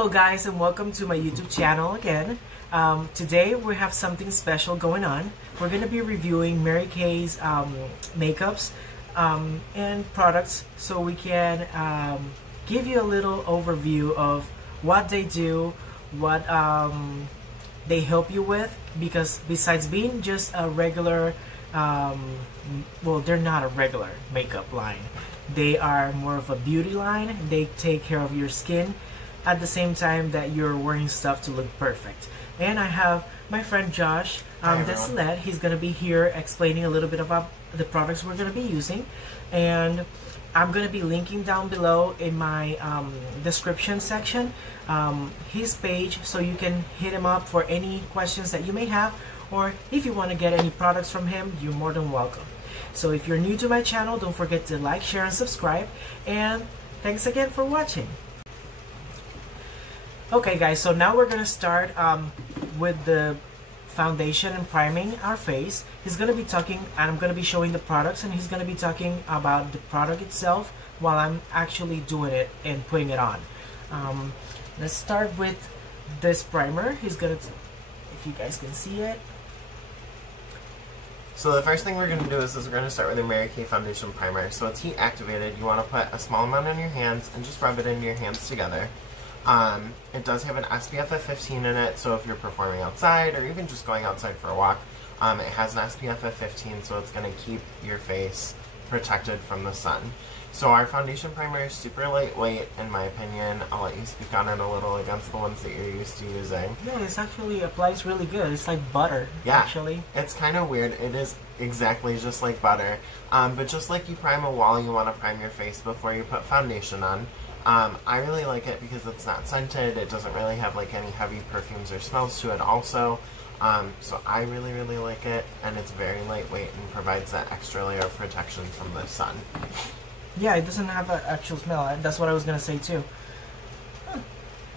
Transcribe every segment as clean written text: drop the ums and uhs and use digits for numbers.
Hello guys, and welcome to my YouTube channel again. Today we have something special going on. We're going to be reviewing Mary Kay's makeups and products, so we can give you a little overview of what they do, what they help you with, because besides being just a regular, well, they're not a regular makeup line. They are more of a beauty line. They take care of your skin at the same time that you're wearing stuff to look perfect. And I have my friend Josh Desilet. He's going to be here explaining a little bit about the products we're going to be using. And I'm going to be linking down below in my description section his page, so you can hit him up for any questions that you may have, or if you want to get any products from him, you're more than welcome. So if you're new to my channel, don't forget to like, share, and subscribe. And thanks again for watching. Okay guys, so now we're going to start with the foundation and priming our face. He's going to be talking, and I'm going to be showing the products, and he's going to be talking about the product itself while I'm actually doing it and putting it on. Let's start with this primer. He's going to, if you guys can see it. So the first thing we're going to do is we're going to start with the Mary Kay Foundation Primer. So it's heat activated. You want to put a small amount on your hands and just rub it in your hands together. It does have an SPF of 15 in it, so if you're performing outside or even just going outside for a walk, it has an SPF of 15, so it's going to keep your face protected from the sun. So our foundation primer is super lightweight, in my opinion. I'll let you speak on it a little against the ones that you're used to using. Yeah, it actually applies really good. It's like butter, actually. It's kind of weird. It is exactly just like butter. But just like you prime a wall, you want to prime your face before you put foundation on. I really like it because it's not scented. It doesn't really have like any heavy perfumes or smells to it also. So I really, really like it, and it's very lightweight and provides that extra layer of protection from the sun. Yeah, it doesn't have an actual smell. That's what I was going to say too.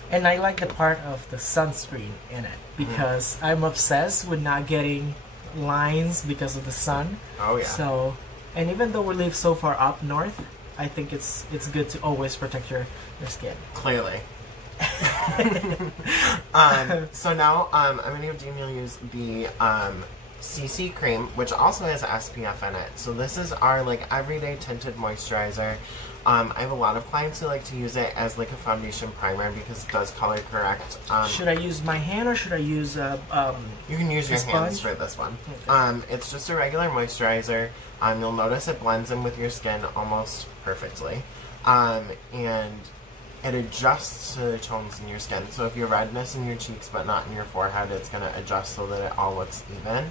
And I like the part of the sunscreen in it, because I'm obsessed with not getting lines because of the sun. Oh yeah. So, and even though we live so far up north, I think it's good to always protect your skin. Clearly. So now I'm going to have Daniel use the CC cream, which also has SPF in it. So this is our like everyday tinted moisturizer. I have a lot of clients who like to use it as like a foundation primer because it does color correct. Should I use my hand or should I use you can use your hands for this one. Okay. It's just a regular moisturizer. You'll notice it blends in with your skin almost perfectly. And it adjusts to the tones in your skin. So if you have redness in your cheeks but not in your forehead, it's going to adjust so that it all looks even,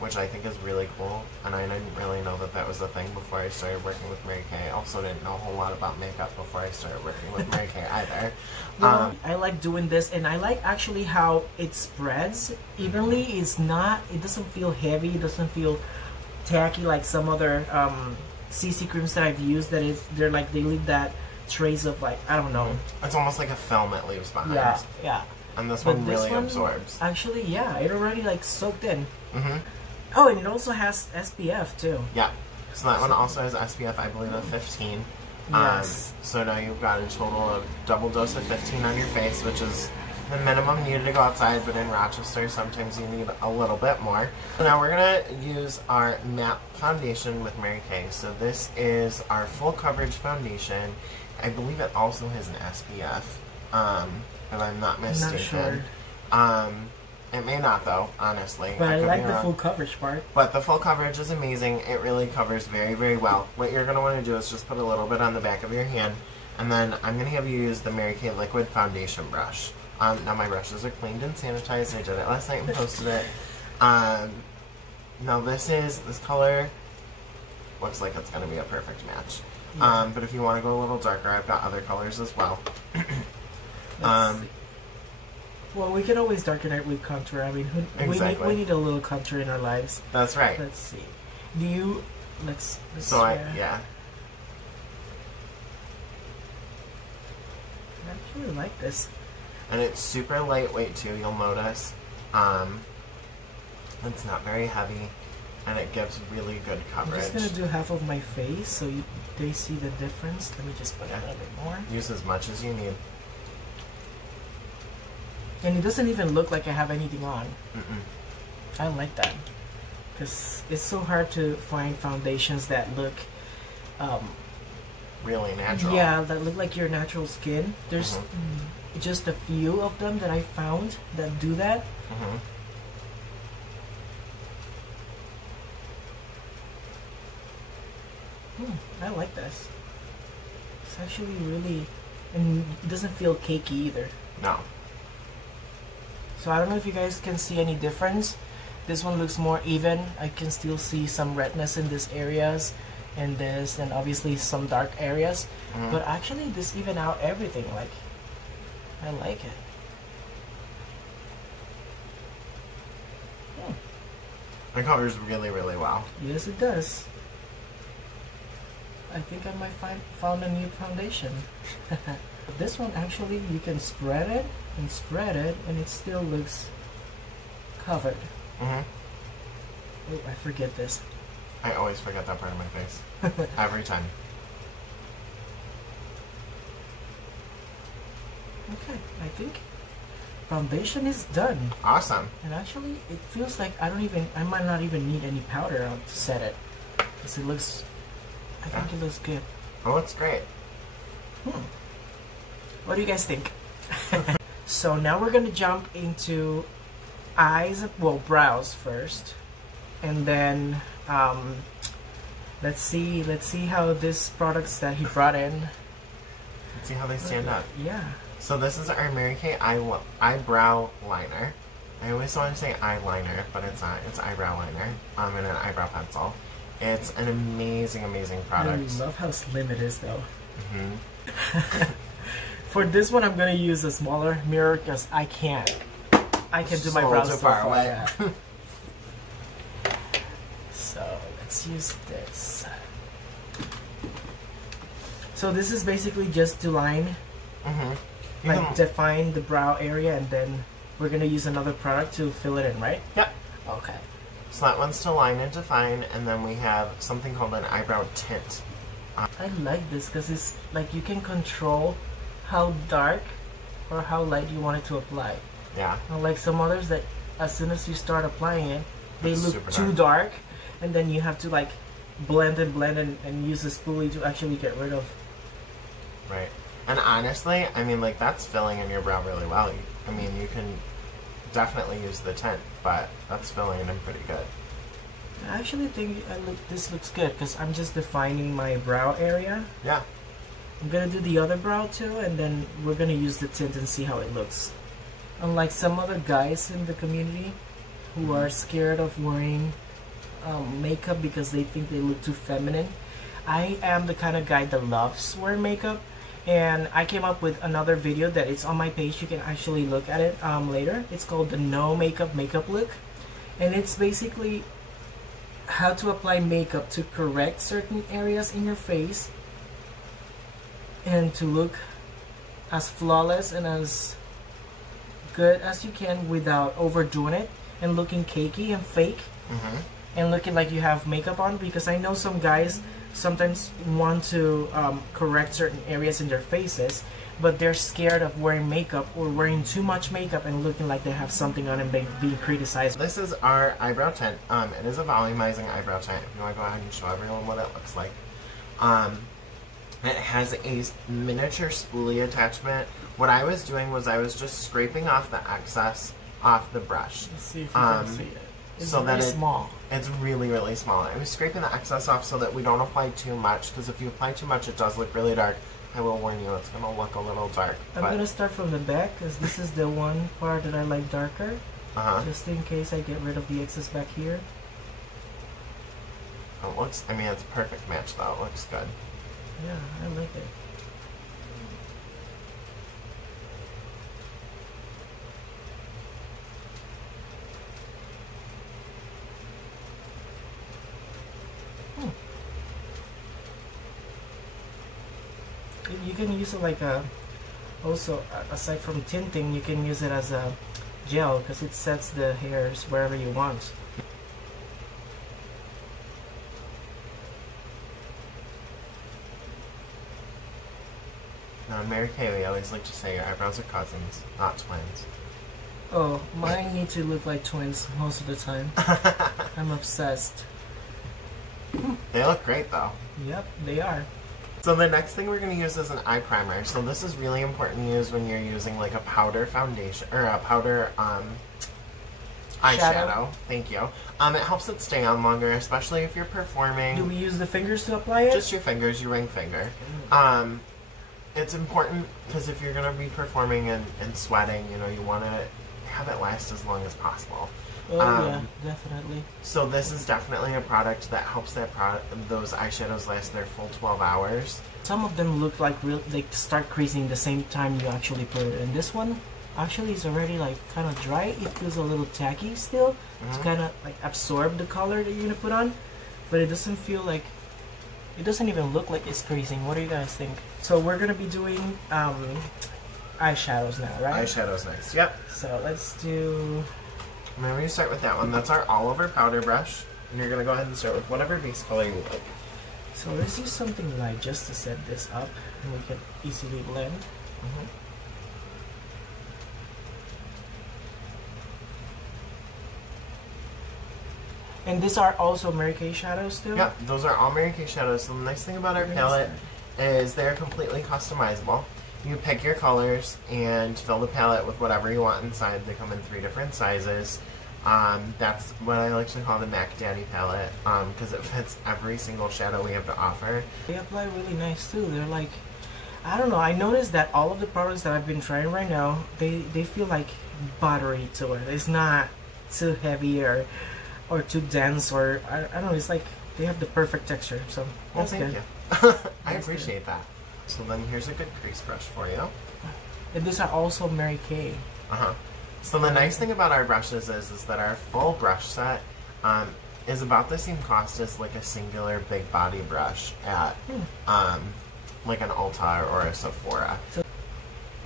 which I think is really cool. And I didn't really know that that was a thing before I started working with Mary Kay. I also didn't know a whole lot about makeup before I started working with Mary Kay either. Well, I like doing this, and I like actually how it spreads evenly. It doesn't feel heavy, it doesn't feel tacky like some other CC creams that I've used. They leave that trace of, like, I don't know. It's almost like a film it leaves behind. Yeah. And this one really absorbs. Actually, yeah, it already like soaked in. Oh, and it also has SPF too. Yeah. So that one also has SPF, I believe, of 15. Yes. So now you've got a total of double dose of 15 on your face, which is the minimum needed to go outside, but in Rochester sometimes you need a little bit more. So now we're going to use our matte foundation with Mary Kay. So this is our full coverage foundation. I believe it also has an SPF, if I'm not mistaken. Not sure. It may not though, honestly. But I like the full coverage part. But the full coverage is amazing. It really covers very, very well. What you're going to want to do is just put a little bit on the back of your hand, and then I'm going to have you use the Mary Kay Liquid Foundation brush. Now my brushes are cleaned and sanitized. I did it last night and posted it. Now this color looks like it's going to be a perfect match. Yeah. But if you want to go a little darker, I've got other colors as well. Well, we can always darken it with contour. I mean, exactly. we need a little contour in our lives. That's right. Let's see. Do you... Let's yeah. I actually like this. And it's super lightweight too, you'll notice. It's not very heavy, and it gives really good coverage. I'm just going to do half of my face so they see the difference. Let me just put a little bit more. Use as much as you need. And it doesn't even look like I have anything on. Mm-mm. I like that. Because it's so hard to find foundations that look... really natural. Yeah, that look like your natural skin. There's just a few of them that I found that do that. I like this. It's actually really... And it doesn't feel cakey either. No. So I don't know if you guys can see any difference. This one looks more even. I can still see some redness in these areas and this, and obviously some dark areas. But actually this even out everything. Like, I like it. It covers really, really well. Yes, it does. I think I might found a new foundation. This one actually, you can spread it and spread it, and it still looks covered. Oh, I forget this. I always forget that part of my face. Every time. Okay, I think foundation is done. Awesome. And actually, it feels like I might not even need any powder on to set it. Because it looks, I think it looks good. Oh, it's great. What do you guys think? So now we're gonna jump into brows first, and then let's see how these products that he brought in. Let's see how they stand up. Yeah. So this is our Mary Kay eyebrow liner. I always want to say eyeliner, but it's not. It's eyebrow liner. And an eyebrow pencil. It's an amazing, amazing product. I love how slim it is, though. For this one, I'm gonna use a smaller mirror because I can do my brows so far away. Yeah. So let's use this. So this is basically just to line, define the brow area, and then we're gonna use another product to fill it in, right? Yep. Okay. So that one's to line and define, and then we have something called an eyebrow tint. I like this because it's like you can control how dark or how light you want it to apply. Yeah. Unlike some others that as soon as you start applying it, they look too dark, and then you have to like blend and use a spoolie to actually get rid of. Right. And honestly, I mean, like, that's filling in your brow really well. I mean, you can definitely use the tint, but that's filling it in pretty good. I actually think this looks good because I'm just defining my brow area. Yeah. I'm gonna do the other brow too, and then we're gonna use the tint and see how it looks. Unlike some other guys in the community who are scared of wearing makeup because they think they look too feminine, I am the kind of guy that loves wearing makeup, and I came up with another video that it's on my page. You can actually look at it later. It's called the No Makeup Look, and it's basically how to apply makeup to correct certain areas in your face and to look as flawless and as good as you can without overdoing it and looking cakey and fake and looking like you have makeup on, because I know some guys sometimes want to correct certain areas in their faces, but they're scared of wearing makeup or wearing too much makeup and looking like they have something on and being criticized. This is our eyebrow tint. It is a volumizing eyebrow tint. If you want to go ahead and show everyone what it looks like. It has a miniature spoolie attachment. What I was doing was I was just scraping off the excess off the brush. Let's see if you can see it. It's so very small. It's really, really small. I was scraping the excess off so that we don't apply too much, because if you apply too much, it does look really dark. I will warn you, it's going to look a little dark. I'm going to start from the back, because this is the one part that I like darker. Just in case I get rid of the excess back here. It looks, I mean, it's a perfect match though. It looks good. Yeah, I like it. You can use it like a, also aside from tinting, you can use it as a gel because it sets the hairs wherever you want. Now in Mary Kay, we always like to say your eyebrows are cousins, not twins. Oh, mine need to look like twins most of the time. I'm obsessed. They look great though. Yep, they are. So the next thing we're going to use is an eye primer. So this is really important to use when you're using like a powder foundation or a powder eyeshadow. Thank you. It helps it stay on longer, especially if you're performing. Do we use the fingers to apply it? Just your fingers, your ring finger. It's important because if you're going to be performing and sweating, you know, you want to have it last as long as possible. Oh yeah, definitely. So this is definitely a product that helps those eyeshadows last their full 12 hours. Some of them look like they start creasing the same time you actually put it in. This one actually is already like kind of dry. It feels a little tacky still. To kind of like absorb the color that you're gonna put on, but it doesn't feel like, it doesn't even look like it's creasing. What do you guys think? So we're gonna be doing eyeshadows now, right? Eyeshadows next. Yep. So let's do. I'm going to start with that one. That's our all-over powder brush. And you're going to go ahead and start with whatever base color you like. So let's use something light just to set this up and we can easily blend. And these are also Mary Kay shadows too? Yep, those are all Mary Kay shadows. So the nice thing about our palette is they're completely customizable. You pick your colors and fill the palette with whatever you want inside. They come in 3 different sizes. That's what I like to call the Mac Daddy palette because it fits every single shadow we have to offer. They apply really nice too. They're like, I don't know, I noticed that all of the products that I've been trying right now, they feel like buttery to it. It's not too heavy or too dense, or I don't know, it's like they have the perfect texture. So well, that's good. You. I appreciate that. So then here's a good crease brush for you. And these are also Mary Kay. So the nice thing about our brushes is that our full brush set is about the same cost as like a singular big body brush at like an Ulta or a Sephora. So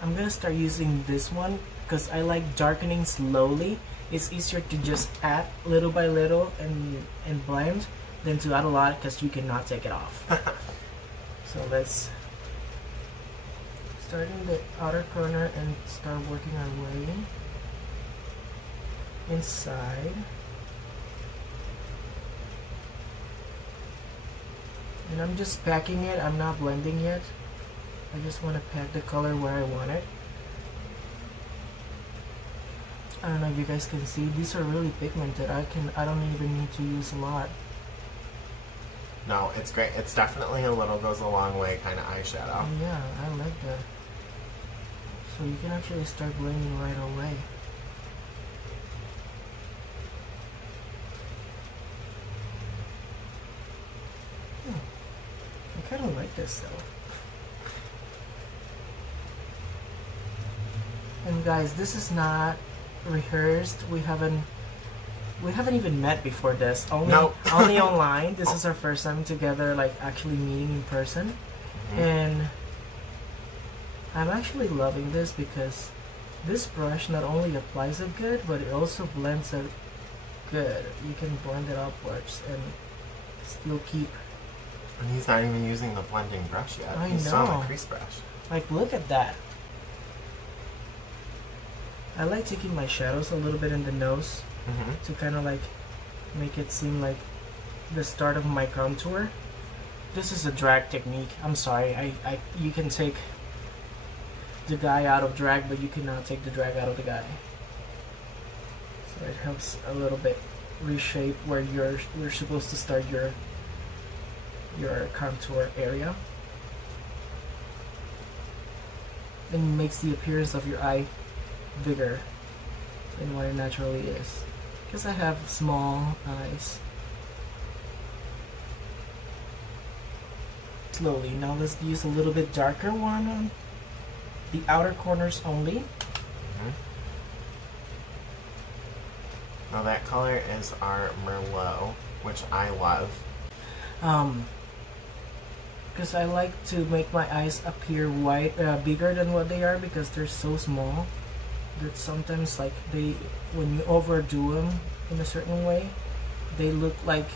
I'm gonna start using this one because I like darkening slowly. It's easier to just add little by little and blend than to add a lot because you cannot take it off. So let's start in the outer corner and start working our way inside. And I'm just packing it, I'm not blending yet. I just want to pack the color where I want it. I don't know if you guys can see, these are really pigmented. I don't even need to use a lot. No, it's great. It's definitely a little goes a long way kind of eyeshadow. Yeah, I like that. So you can actually start blending right away. I kind of like this though. And guys, this is not rehearsed. We haven't even met before this. Only online. This is our first time together, like actually meeting in person. And I'm actually loving this because this brush not only applies it good, but it also blends it good. You can blend it upwards and still keep. And he's not even using the blending brush yet. I He's know. still on the crease brush. Like, look at that. I like taking my shadows a little bit in the nose to kind of like make it seem like the start of my contour. This is a drag technique. I'm sorry. You can take the guy out of drag, but you cannot take the drag out of the guy. So it helps a little bit reshape where you're supposed to start your contour area, and makes the appearance of your eye bigger than what it naturally is. Because I have small eyes. Slowly. Now let's use a little bit darker one on the outer corners only. Now that color is our Merlot, which I love. Because I like to make my eyes appear bigger than what they are, because they're so small that sometimes like when you overdo them in a certain way, they look like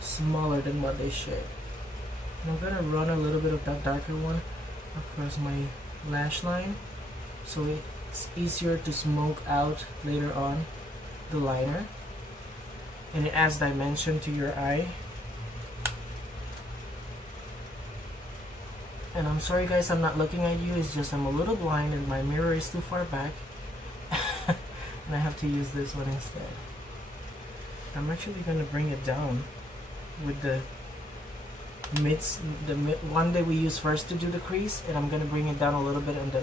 smaller than what they should. And I'm gonna run a little bit of that darker one across my lash line so it it's easier to smoke out later on the liner, and it adds dimension to your eye. And I'm sorry guys, I'm not looking at you, it's just I'm a little blind and my mirror is too far back. And I have to use this one instead. I'm actually going to bring it down with the one that we use first to do the crease, and I'm going to bring it down a little bit on the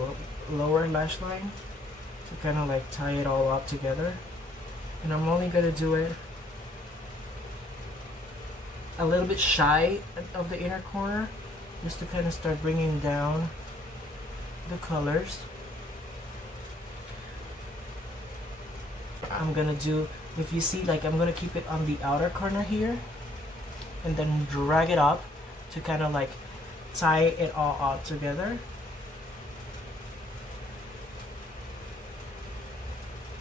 lower lash line to kind of like tie it all up together. And I'm only going to do it a little bit shy of the inner corner, just to kind of start bringing down the colors. I'm gonna do, if you see, like I'm gonna keep it on the outer corner here and then drag it up to kind of like tie it all out together.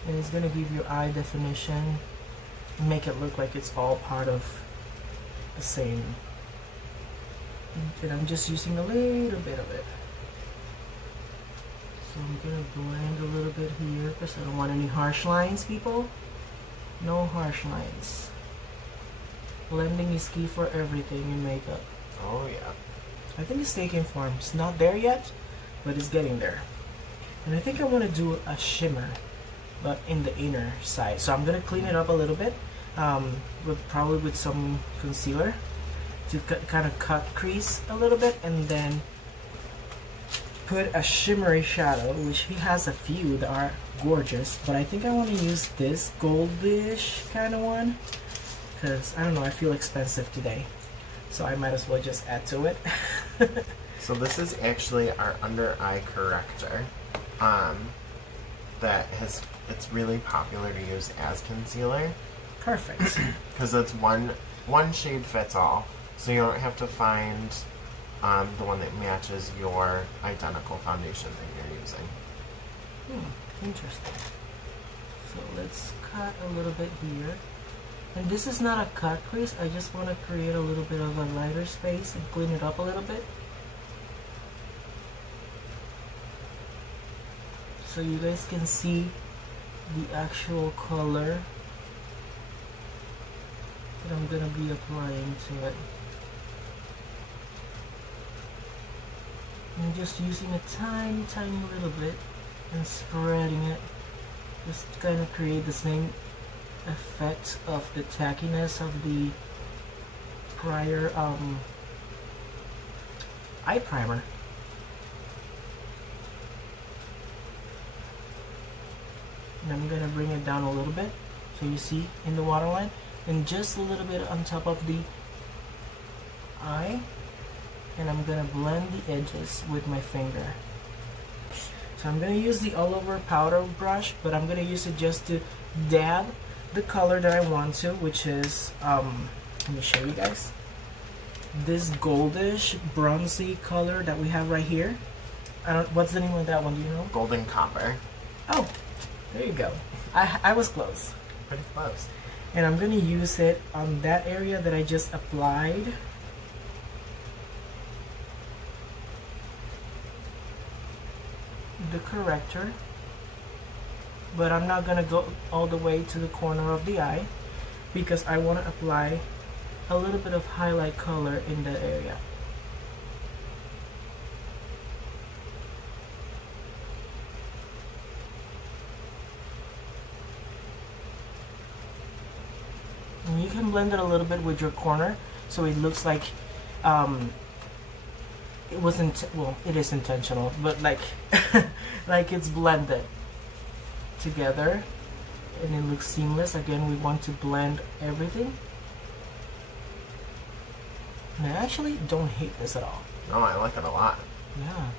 And it's gonna give you eye definition, make it look like it's all part of the same. And I'm just using a little bit of it. So I'm gonna blend a little bit here because I don't want any harsh lines, people. No harsh lines. Blending is key for everything in makeup. Oh yeah. I think it's taking form. It's not there yet, but it's getting there. And I think I want to do a shimmer, but in the inner side. So I'm gonna clean it up a little bit, probably with some concealer, to kind of cut crease a little bit, and then put a shimmery shadow, which he has a few that are gorgeous, but I think I want to use this goldish kind of one because I don't know, I feel expensive today, so I might as well just add to it. So this is actually our under eye corrector it's really popular to use as concealer. Perfect. Because it's one shade fits all, so you don't have to find the one that matches your identical foundation that you're using. Interesting. So let's cut a little bit here. And this is not a cut crease, I just want to create a little bit of a lighter space and clean it up a little bit. So you guys can see the actual color that I'm going to be applying to it. I'm just using a tiny little bit and spreading it, just to kind of create the same effect of the tackiness of the prior eye primer. And I'm going to bring it down a little bit, so you see in the waterline, and just a little bit on top of the eye. And I'm going to blend the edges with my finger. So I'm going to use the all over powder brush, but I'm going to use it just to dab the color that I want to, which is, let me show you guys, this goldish bronzy color that we have right here. What's the name of that one, do you know? Golden copper. Oh, there you go. I was close. Pretty close. And I'm going to use it on that area that I just applied. The corrector, but I'm not gonna go all the way to the corner of the eye because I want to apply a little bit of highlight color in that area. And you can blend it a little bit with your corner so it looks like it wasn't, well, it is intentional, but like like it's blended together and it looks seamless. Again, we want to blend everything. And I actually don't hate this at all. No, I like it a lot. Yeah,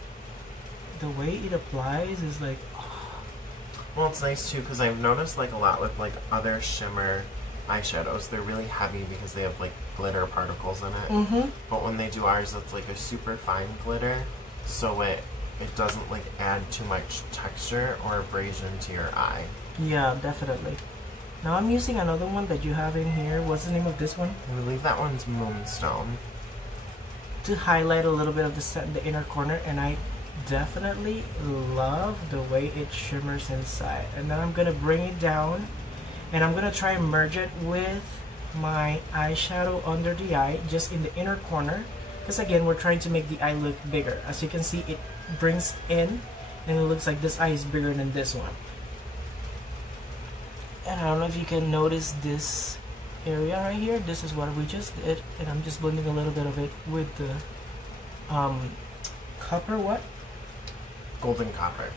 the way it applies is like, oh. Well, it's nice too because I've noticed like a lot with like other shimmer eyeshadows, they're really heavy because they have like glitter particles in it. But when they do ours, it's like a super fine glitter, so it doesn't like add too much texture or abrasion to your eye. Yeah, definitely. Now I'm using another one that you have in here. What's the name of this one? I believe that one's Moonstone. To highlight a little bit of the inner corner, and I definitely love the way it shimmers inside. And then I'm gonna bring it down and I'm gonna try and merge it with my eyeshadow under the eye, just in the inner corner, because again we're trying to make the eye look bigger. As you can see, it brings in and it looks like this eye is bigger than this one. And I don't know if you can notice this area right here. This is what we just did, and I'm just blending a little bit of it with the copper, what? Golden copper.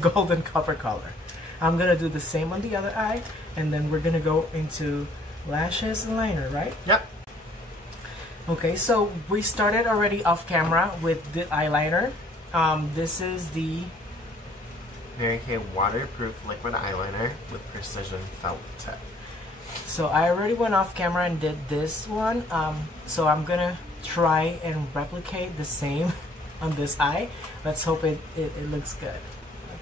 Golden copper color. I'm gonna do the same on the other eye, and then we're gonna go into lashes and liner, right? Yep. Okay, so we started already off camera with the eyeliner. This is the Mary Kay waterproof liquid eyeliner with precision felt tip. So I already went off camera and did this one. So I'm gonna try and replicate the same on this eye. Let's hope it looks good.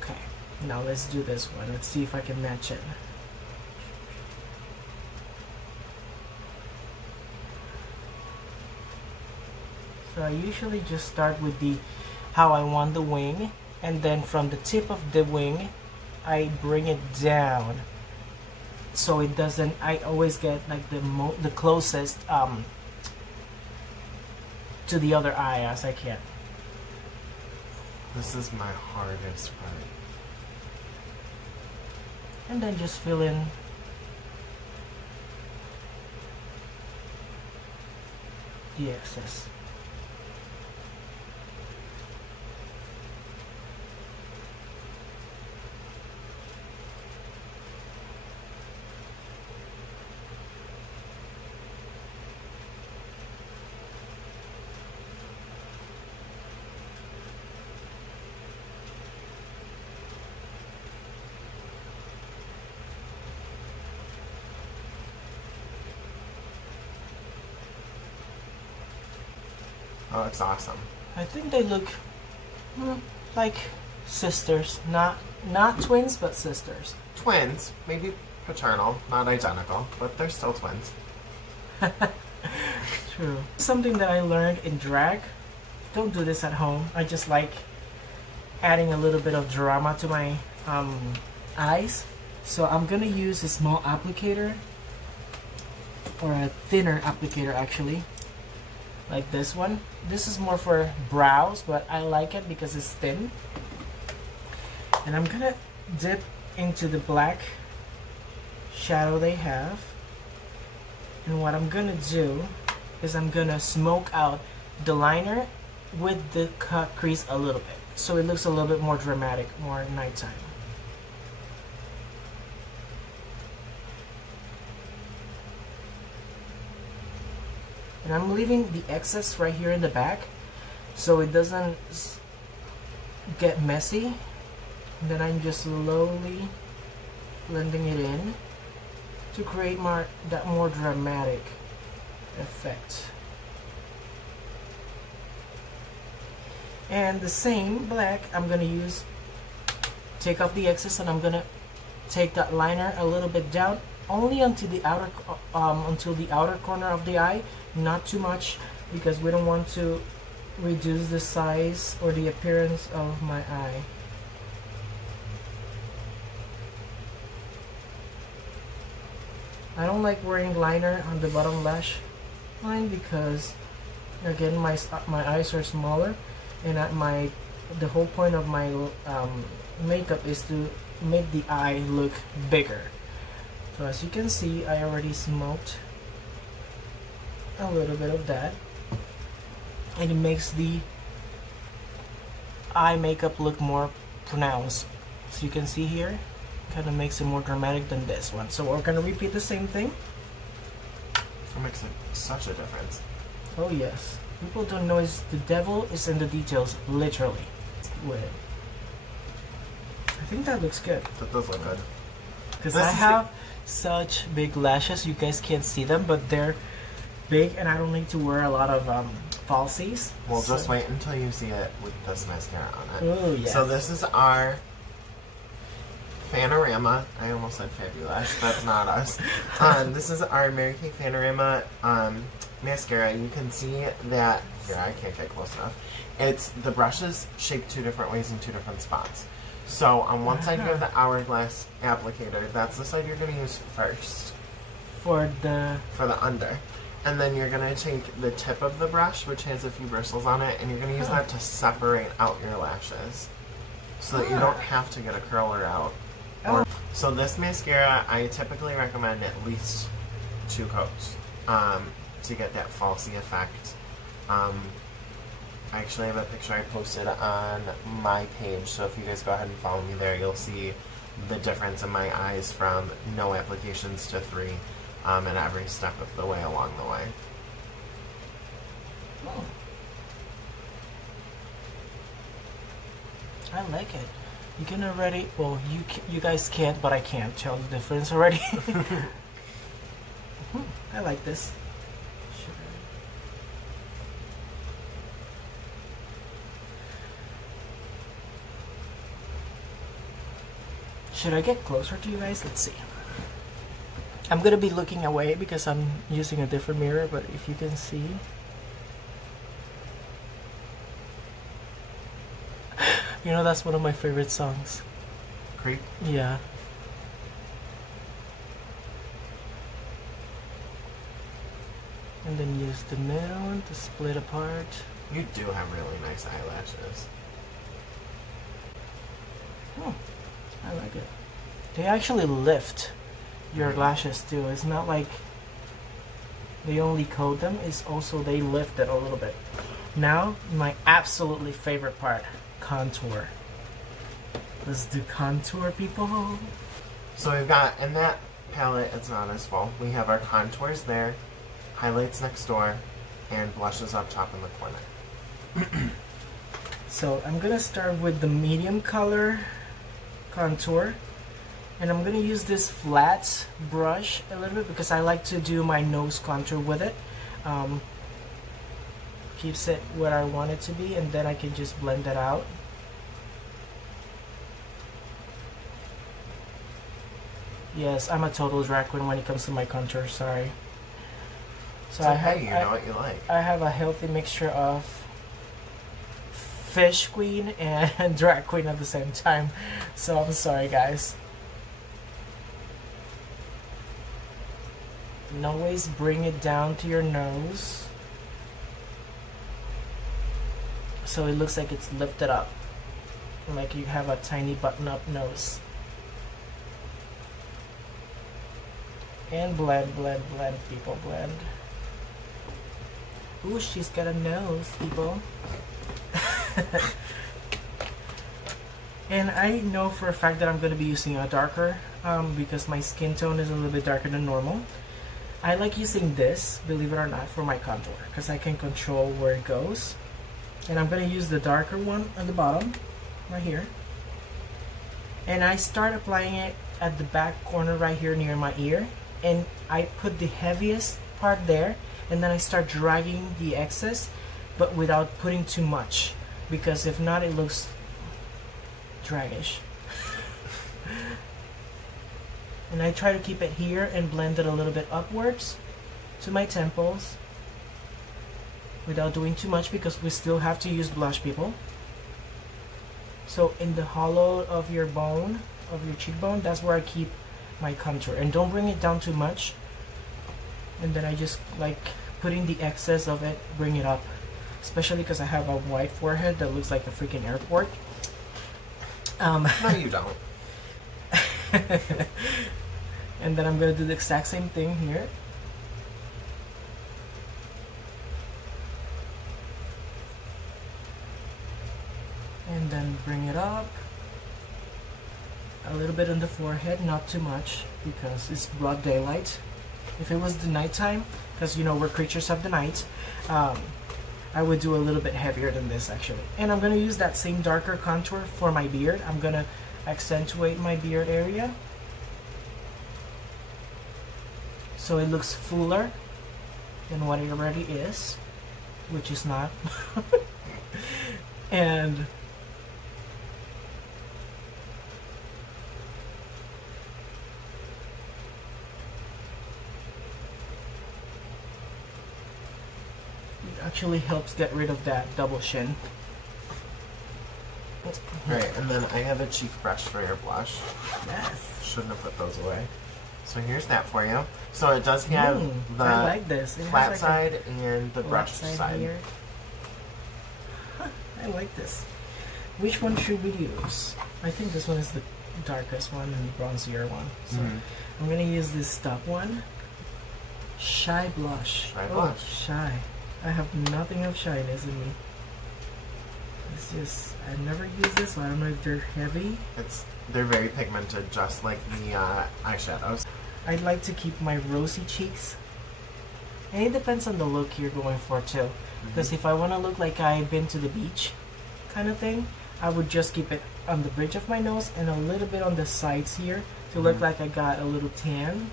Okay, now let's do this one. Let's see if I can match it. So I usually just start with the how I want the wing, and then from the tip of the wing I bring it down so it doesn't, I always get like the closest to the other eye as I can. This is my hardest part. And then just fill in the excess. Oh, it's awesome. I think they look like sisters, not twins, but sisters. Twins, maybe paternal, not identical, but they're still twins. True. Something that I learned in drag, don't do this at home. I just like adding a little bit of drama to my eyes. So I'm gonna use a small applicator, or a thinner applicator actually, like this one. This is more for brows, but I like it because it's thin. And I'm gonna dip into the black shadow they have, and what I'm gonna do is I'm gonna smoke out the liner with the cut crease a little bit, so it looks a little bit more dramatic, more nighttime. And I'm leaving the excess right here in the back so it doesn't get messy. And then I'm just slowly blending it in to create that more dramatic effect. And the same black I'm gonna use, take off the excess, and I'm gonna take that liner a little bit down, only until the outer corner of the eye, not too much, because we don't want to reduce the size or the appearance of my eye. I don't like wearing liner on the bottom lash line because again my eyes are smaller, and the whole point of my makeup is to make the eye look bigger. So as you can see, I already smoked a little bit of that, and it makes the eye makeup look more pronounced. So you can see here, kind of makes it more dramatic than this one. So we're gonna repeat the same thing. It makes such a difference. Oh yes, people don't know the devil is in the details, literally. With it, I think that looks good. That does look good. Because I have such big lashes, you guys can't see them, but they're big, and I don't need to wear a lot of falsies. Well, so just wait until you see it with this mascara on it. Oh yes. So this is our Fanorama. I almost said Fabulous. That's not us. This is our Mary Kay Fanorama mascara, you can see that, here, I can't get close enough. The brush is shaped 2 different ways in 2 different spots. So on one side you have the hourglass applicator. That's the side you're going to use first. For the under. And then you're going to take the tip of the brush, which has a few bristles on it, and you're going to use that to separate out your lashes. So that you don't have to get a curler out. So this mascara, I typically recommend at least 2 coats to get that falsy effect. I actually have a picture I posted on my page, so if you guys go ahead and follow me there, you'll see the difference in my eyes from no applications to 3 and every step of the way along the way. Oh. I like it. You can already, well, you guys can't, but I can't tell the difference already. I like this. Should I get closer to you guys? Let's see. I'm gonna be looking away because I'm using a different mirror, but if you can see. You know, that's one of my favorite songs. Creep? Yeah. And then use the middle to split apart. You do have really nice eyelashes. Oh, I like it. They actually lift your lashes too. It's not like they only coat them, it's also they lift it a little bit. Now, my absolutely favorite part, contour. Let's do contour, people. So we've got, in that palette, it's not as full. We have our contours there, highlights next door, and blushes up top in the corner. So I'm gonna start with the medium color contour, and I'm gonna use this flat brush a little bit because I like to do my nose contour with it. Keeps it where I want it to be, and then I can just blend it out. Yes, I'm a total drag queen when it comes to my contour, sorry. So you know what you like. I have a healthy mixture of fish queen and drag queen at the same time. So I'm sorry, guys. And always bring it down to your nose, so it looks like it's lifted up, like you have a tiny button-up nose. And blend, blend, blend, people, blend. Ooh, she's got a nose, people. And I know for a fact that I'm going to be using a darker, because my skin tone is a little bit darker than normal. I like using this, believe it or not, for my contour, because I can control where it goes. And I'm going to use the darker one at the bottom, right here. And I start applying it at the back corner right here near my ear. And I put the heaviest part there, and then I start dragging the excess, but without putting too much, because if not, it looks draggish. And I try to keep it here and blend it a little bit upwards to my temples without doing too much, because we still have to use blush, people. So in the hollow of your bone, of your cheekbone, that's where I keep my contour. And don't bring it down too much. And then I just like putting the excess of it, bring it up. Especially because I have a white forehead that looks like a freaking airport. No, you don't. And then I'm going to do the exact same thing here. And then bring it up. A little bit on the forehead, not too much, because it's broad daylight. If it was the nighttime, because you know we're creatures of the night, I would do a little bit heavier than this actually. And I'm going to use that same darker contour for my beard. I'm going to accentuate my beard area, so it looks fuller than what it already is, which is not. And actually helps get rid of that double chin. Right, and then I have a cheek brush for your blush. Yes. Shouldn't have put those away. So here's that for you. So it does have the I like this. flat like side and the brush side. Here. Huh, I like this. Which one should we use? I think this one is the darkest one and the bronzier one. So I'm gonna use this top one. Shy blush. Shy blush. Shy. I have nothing of shyness in me. It's just, I've never used this, so I don't know if they're heavy. They're very pigmented, just like the eyeshadows. I'd like to keep my rosy cheeks. And it depends on the look you're going for too. Because if I want to look like I've been to the beach kind of thing, I would just keep it on the bridge of my nose and a little bit on the sides here to look like I got a little tan,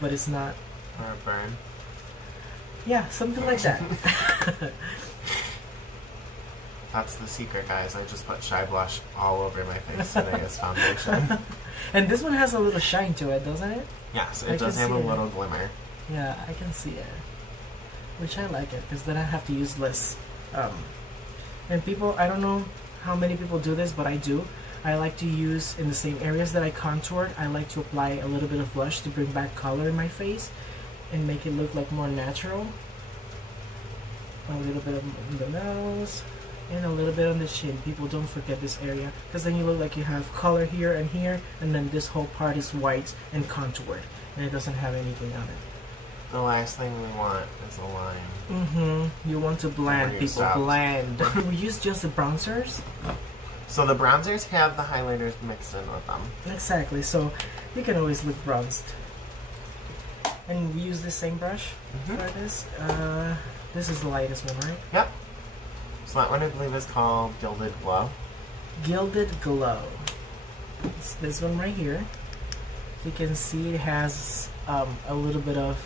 but it's not. Or a burn. Yeah, something like that. That's the secret, guys. I just put shy blush all over my face today as foundation. And this one has a little shine to it, doesn't it? Yes, it does have a little glimmer. Yeah, I can see it. Which I like it, because then I have to use less. And people, I don't know how many people do this, but I do. I like to use, in the same areas that I contoured, I like to apply a little bit of blush to bring back color in my face and make it look like more natural. A little bit on the nose and a little bit on the chin. People don't forget this area, because then you look like you have color here, and then this whole part is white and contoured, and it doesn't have anything on it. The last thing we want is a line. You want to blend, people. Blend. Do we use just the bronzers? So the bronzers have the highlighters mixed in with them. Exactly. So you can always look bronzed. And we use the same brush for this. This is the lightest one, right? Yep. So that one I believe is called Gilded Glow. Gilded Glow. It's this one right here. You can see it has a little bit of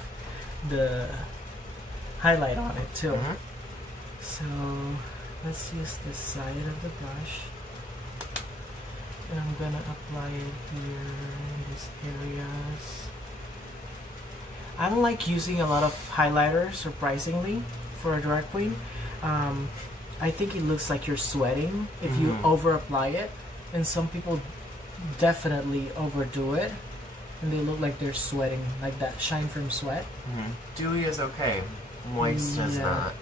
the highlight on it too. So let's use the side of the brush. And I'm gonna apply it here in these areas. I don't like using a lot of highlighter, surprisingly, for a drag queen. I think it looks like you're sweating if you over apply it, and some people definitely overdo it and they look like they're sweating, like that shine from sweat. Dewy is okay, moist is not.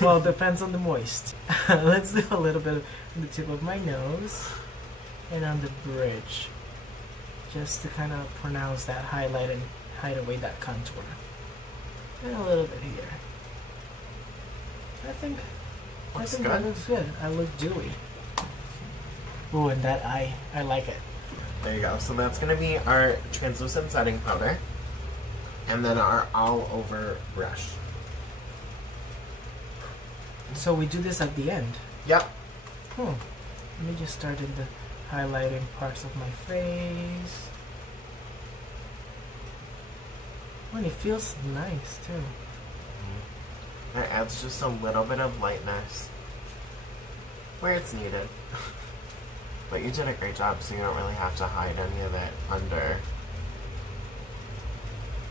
Well, depends on the moist. Let's do a little bit on the tip of my nose and on the bridge, just to kind of pronounce that highlight and hide away that contour. And a little bit here. I think that looks good. I look dewy. Oh, and that eye, I like it. There you go. So that's going to be our translucent setting powder, and then our all over brush. So we do this at the end? Yep. Let me just start in the highlighting parts of my face. Oh, and it feels nice too. It adds just a little bit of lightness where it's needed. But you did a great job, so you don't really have to hide any of it under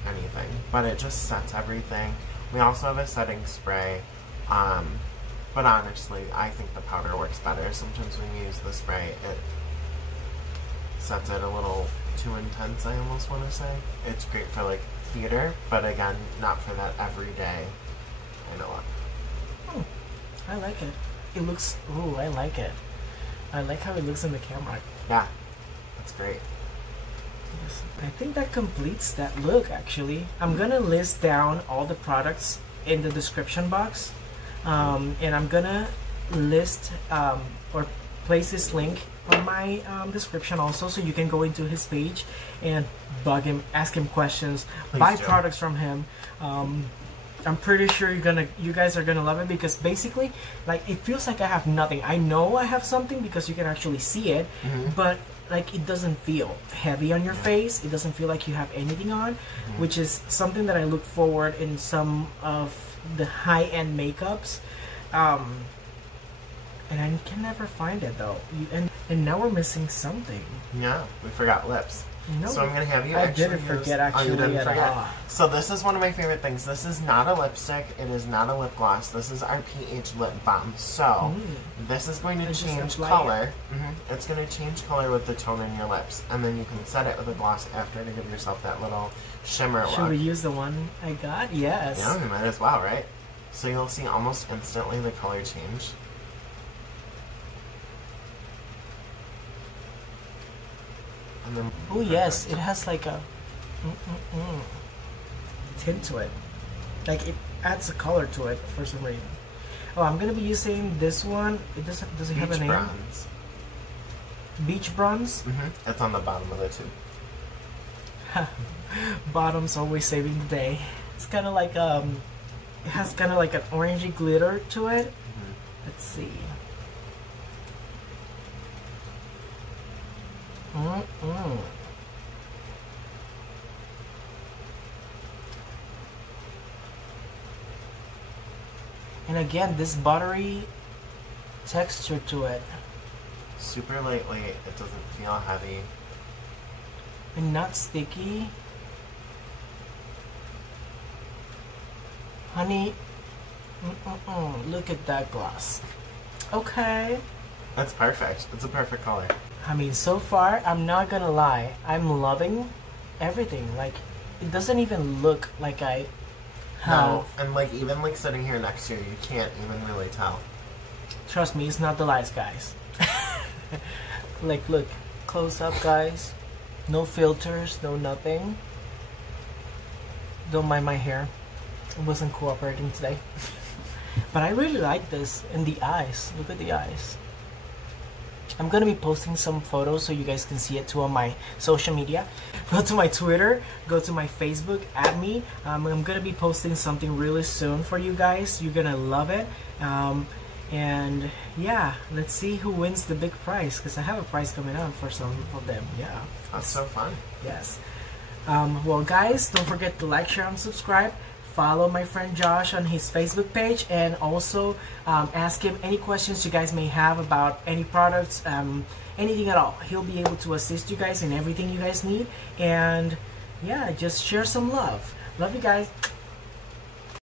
anything. But it just sets everything. We also have a setting spray. But honestly, I think the powder works better. Sometimes when you use the spray, it sets it a little too intense, I almost want to say. It's great for like theater, but again, not for that everyday kind of look. I like it. It looks, I like it. I like how it looks in the camera. Yeah, that's great. I think that completes that look, actually. I'm gonna list down all the products in the description box. And I'm gonna list or place this link on my description also, so you can go into his page and bug him, ask him questions, buy products from him. I'm pretty sure you guys are gonna love it, because basically, like, it feels like I have nothing. I know I have something because you can actually see it, but like, it doesn't feel heavy on your face. It doesn't feel like you have anything on, which is something that I look forward in some of the high-end makeups, and I can never find it though. And now we're missing something. Yeah, we forgot lips. No, so I'm going to have you I didn't forget actually. Oh, you didn't forget. All. So this is one of my favorite things. This is not a lipstick. It is not a lip gloss. This is our pH lip balm. So this is going to change color. It's going to change color with the tone in your lips. And then you can set it with a gloss after to give yourself that little shimmer look. Should we use the one I got? Yes. Yeah, we might as well, right? So you'll see almost instantly the color change. Oh yes, it has like a tint to it. Like it adds a color to it for some reason. Oh, I'm gonna be using this one. Does it have a name? Bronze. Beach bronze? It's on the bottom of the tube. Bottom's always saving the day. It's kind of like it has kind of like an orangey glitter to it. Let's see. And again, this buttery texture to it. Super lightweight. It doesn't feel heavy. And not sticky. Honey, look at that gloss. Okay. That's perfect. It's a perfect color. I mean, so far, I'm not gonna lie, I'm loving everything. Like, it doesn't even look like I have... No, and like, even like sitting here next to you, you can't even really tell. Trust me, it's not the lights, guys. Like, look, close up, guys. No filters, no nothing. Don't mind my hair. It wasn't cooperating today. But I really like this. And the eyes, look at the eyes. I'm gonna be posting some photos so you guys can see it too on my social media. Go to my Twitter, go to my Facebook, add me. I'm gonna be posting something really soon for you guys. You're gonna love it. And yeah, let's see who wins the big prize, because I have a prize coming up for some of them. Yeah, that's so fun. Yes. Well, guys, don't forget to like, share, and subscribe. Follow my friend Josh on his Facebook page, and also ask him any questions you guys may have about any products, anything at all. He'll be able to assist you guys in everything you guys need. And yeah, just share some love. Love you guys.